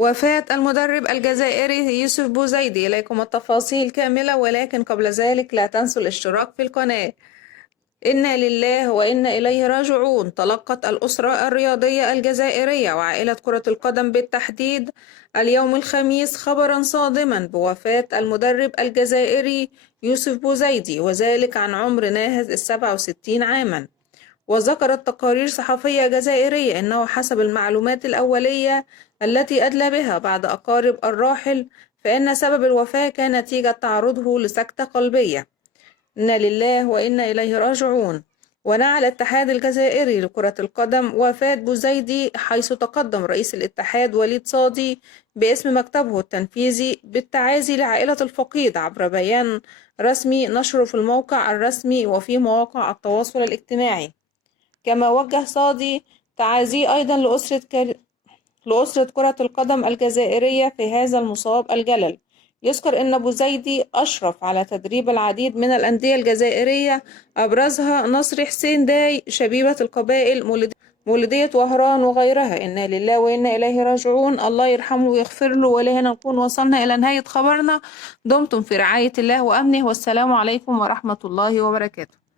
وفاة المدرب الجزائري يوسف بوزيدي. إليكم التفاصيل كاملة، ولكن قبل ذلك لا تنسوا الاشتراك في القناة. إنا لله وإنا إليه راجعون. تلقت الأسرة الرياضية الجزائرية وعائلة كرة القدم بالتحديد اليوم الخميس خبرا صادما بوفاة المدرب الجزائري يوسف بوزيدي، وذلك عن عمر ناهز 67 عاما. وذكرت تقارير صحفية جزائرية أنه حسب المعلومات الأولية التي أدلى بها بعض أقارب الراحل، فإن سبب الوفاة كان نتيجة تعرضه لسكتة قلبية. إنا لله وإنا إليه راجعون. ونعى الاتحاد الجزائري لكرة القدم وفاة بوزيدي، حيث تقدم رئيس الاتحاد وليد صادي باسم مكتبه التنفيذي بالتعازي لعائلة الفقيد عبر بيان رسمي نشره في الموقع الرسمي وفي مواقع التواصل الاجتماعي. كما وجه صادي تعازيه أيضا لأسرة كرة القدم الجزائرية في هذا المصاب الجلل. يذكر أن بوزيدي أشرف على تدريب العديد من الأندية الجزائرية، أبرزها نصر حسين داي شبيبة القبائل، مولودية وهران وغيرها. إنا لله وإنا إليه راجعون. الله يرحمه ويغفر له. ولهنا نكون وصلنا إلى نهاية خبرنا. دمتم في رعاية الله وأمنه، والسلام عليكم ورحمة الله وبركاته.